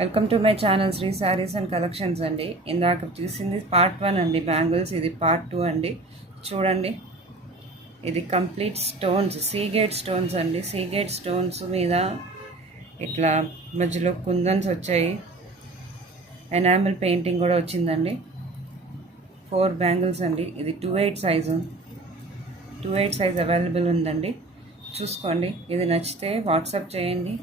Welcome to my channel Sri Sarees and Collections అండి. ఇందాక చూసింది పార్ట్ 1 అండి బ్యాంగిల్స్, ఇది పార్ట్ 2 అండి. చూడండి, ఇది కంప్లీట్ స్టోన్స్, సీగేట్ స్టోన్స్ అండి. సీగేట్ స్టోన్స్ మీద ఇట్లా మధ్యలో కుందన్స్ వచ్చాయి, ఎనామిల్ పెయింటింగ్ కూడా వచ్చిందండి. 4 బ్యాంగిల్స్ అండి. ఇది 28 సైజు, 28 సైజ్ అవైలబుల్ ఉందండి. చూసుకోండి, ఇది నచ్చితే వాట్సాప్ చేయండి.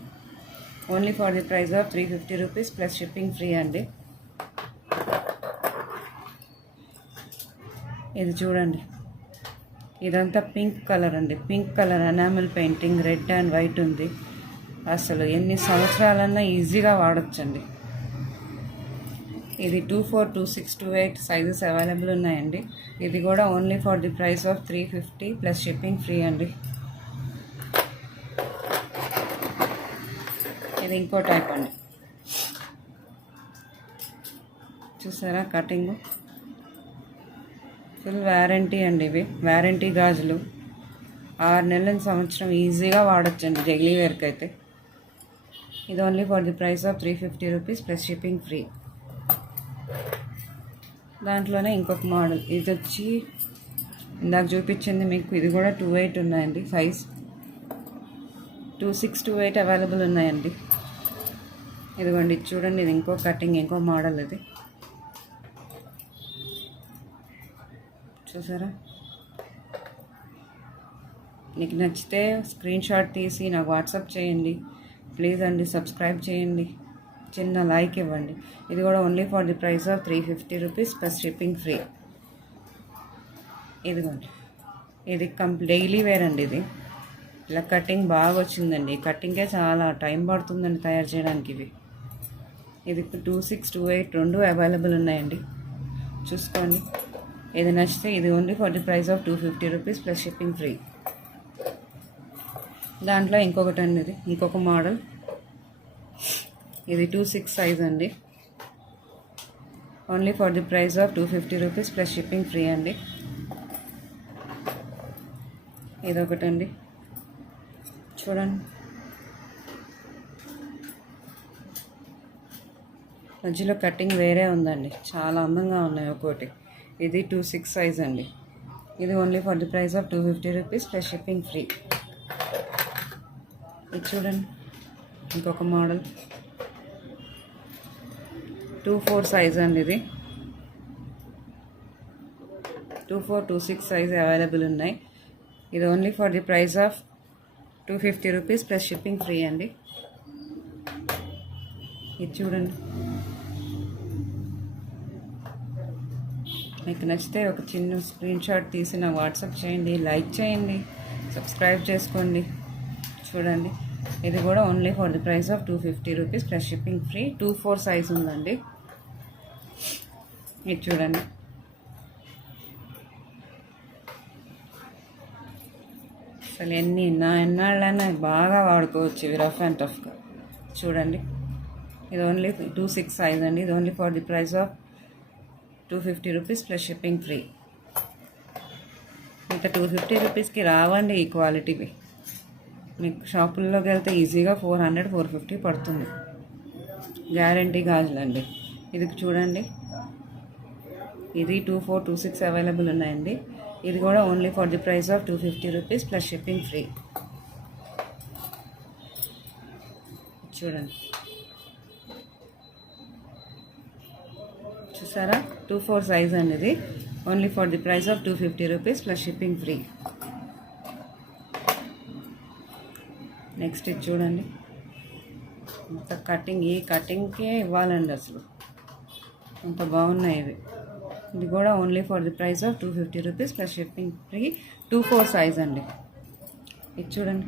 Only for the price of 350 rupees plus shipping free అండి. ఇది చూడండి, ఇదంతా పింక్ కలర్ అండి. Pink colour enamel painting, red and white ఉంది. అసలు ఎన్ని సంవత్సరాలన్నా ఈజీగా వాడచ్చండి. ఇది 24, 26, 28 సైజెస్ అవైలబుల్ ఉన్నాయండి. ఇది కూడా only for the price of 350 plus shipping free అండి. ఇది ఇంకో టైప్ అండి. చూసారా కటింగ్, ఫుల్ వ్యారంటీ అండి. ఇవి వ్యారంటీ గాజులు, 6 నెలల సంవత్సరం ఈజీగా వాడచ్చండి డైలీ వేర్కి అయితే. ఇది only for the price of 350 rupees plus shipping free. దాంట్లోనే ఇంకొక మోడల్, ఇది వచ్చి ఇందాక చూపించింది మీకు, ఇది కూడా 28 ఉన్నాయండి సైజ్. 26, 28 అవైలబుల్ ఉన్నాయండి. ఇదిగోండి, చూడండి, ఇది ఇంకో కటింగ్, ఇంకో మోడల్. ఇది చూసారా? మీకు నచ్చితే స్క్రీన్ షాట్ తీసి నాకు వాట్సాప్ చేయండి ప్లీజ్ అండి. సబ్స్క్రైబ్ చేయండి, చిన్న లైక్ ఇవ్వండి. ఇది కూడా only for the price of 350 rupees plus shipping free. ఇదిగోండి, ఇది డైలీ వేర్ అండి. ఇది ఇలా కటింగ్ బాగా వచ్చిందండి. కటింగే చాలా టైం పడుతుందండి తయారు చేయడానికి. ఇది 26, 28 రెండు అవైలబుల్ ఉన్నాయండి. చూసుకోండి, ఇది నచ్చితే ఇది only for the price of 250 rupees plus shipping free. దాంట్లో ఇంకొకటి అండి, ఇది ఇంకొక మోడల్. ఇది 26 సైజ్ అండి. Only for the price of 250 rupees plus shipping free అండి. ఇదొకటండి, చూడండి, మధ్యలో కటింగ్ వేరే ఉందండి, చాలా అందంగా ఉన్నాయి ఒక్కోటి. ఇది 26 సైజ్ అండి. ఇది only for the price of 250 rupees plus shipping free. ఇది చూడండి, ఇంకొక మోడల్ 24 సైజ్ అండి. ఇది 24, 26 సైజ్ అవైలబుల్ ఉన్నాయి. ఇది only for the price of 250 rupees plus shipping free అండి. ఇది చూడండి, మీకు నచ్చితే ఒక చిన్న స్క్రీన్ షాట్ తీసి నాకు వాట్సాప్ చేయండి, లైక్ చేయండి, సబ్స్క్రైబ్ చేసుకోండి. చూడండి, ఇది కూడా only for the price of 250 rupees plus shipping free. 24 size ఉందండి. ఇది చూడండి, అసలు ఎన్నాళ్ళైనా బాగా వాడుకోవచ్చు ఇవి, రఫ్ అండ్ టఫ్గా. చూడండి, ఇది ఓన్లీ 26 సైజ్ అండి. ఇది only for the price of 250 rupees plus shipping free. ఇంకా 250 రూపీస్కి రావండి ఈ క్వాలిటీవి. మీకు షాపుల్లోకి వెళ్తే ఈజీగా 400, 450 పడుతుంది. గ్యారంటీ గాజులండి. ఇది చూడండి, ఇది 24, 26 అవైలబుల్ ఉన్నాయండి. ఇది కూడా only for the price of 250 rupees plus shipping free. చూడండి, చూసారా? 24 సైజ్ అండి. ఇది only for the price of 250 rupees plus shipping free. Next ఇది చూడండి, అంత కటింగ్, ఈ కటింగ్కే ఇవ్వాలండి అసలు, అంత బాగున్నాయి ఇవి. ఇది కూడా only for the price of 250 rupees plus shipping free. 24 size అండి. ఇది చూడండి,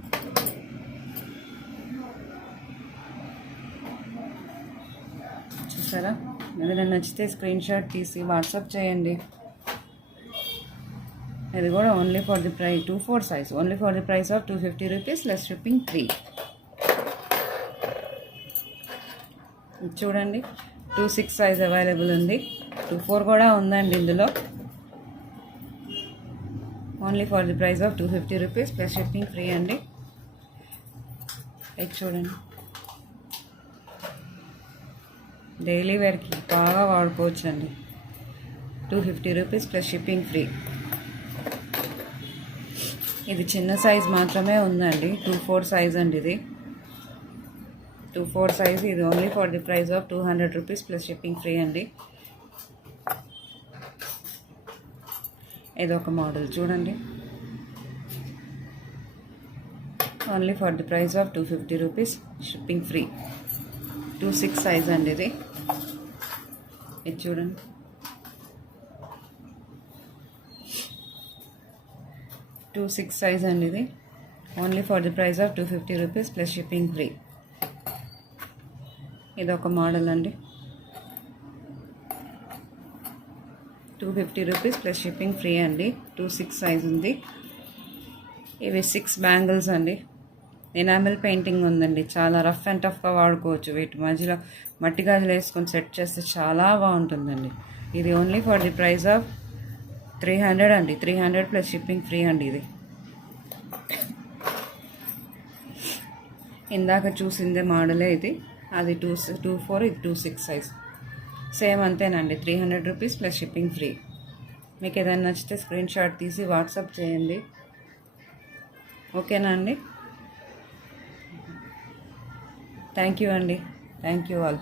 చూసారా? ఏదైనా నచ్చితే స్క్రీన్ షాట్ తీసి వాట్సాప్ చేయండి. ఇది కూడా only for the price 24 size, only for the price of 250 rupees plus shipping free. చూడండి, 26 సైజ్ అవైలబుల్ ఉంది. 24 కూడా ఉందండి ఇందులో. Only for the price of 250 rupees plus shipping free అండి. ఇది చూడండి, డైలీ వేర్కి బాగా వాడుకోవచ్చు అండి. 250 రూపీస్ ప్లస్ షిప్పింగ్ ఫ్రీ. ఇది చిన్న సైజ్ మాత్రమే ఉందండి, 2/4 సైజ్ అండి. ఇది 2/4 సైజ్. ఇది only for the price of 200 rupees plus shipping free అండి. ఇది ఒక మోడల్ చూడండి, only for the price of 250 rupees shipping free. 2/6 size అండి. ఇది చూడండి, టూ సిక్స్ సైజ్ అండి. ఇది only for the price of 250 rupees plus shipping free. ఇది ఒక మోడల్ అండి, 250 రూపీస్ ప్లస్ షిప్పింగ్ ఫ్రీ అండి. 2/6 సైజ్ ఉంది. ఇవి 6 బ్యాంగిల్స్ అండి. ఎనామిల్ పెయింటింగ్ ఉందండి, చాలా రఫ్ అండ్ టఫ్గా వాడుకోవచ్చు. వీటి మధ్యలో మట్టి గాజులు వేసుకొని సెట్ చేస్తే చాలా బాగుంటుందండి. ఇది only for the price of 300 అండి. 300 ప్లస్ షిప్పింగ్ ఫ్రీ అండి. ఇది ఇందాక చూసిందే మోడలే ఇది. అది 2/4, ఇది 2/6 సైజ్. సేమ్ అంతేనండి, 300 రూపీస్ ప్లస్ షిప్పింగ్ ఫ్రీ. మీకు ఏదైనా నచ్చితే స్క్రీన్ షాట్ తీసి వాట్సాప్ చేయండి, ఓకేనా అండి? థ్యాంక్ యూ అండి, థ్యాంక్ యూ ఆల్.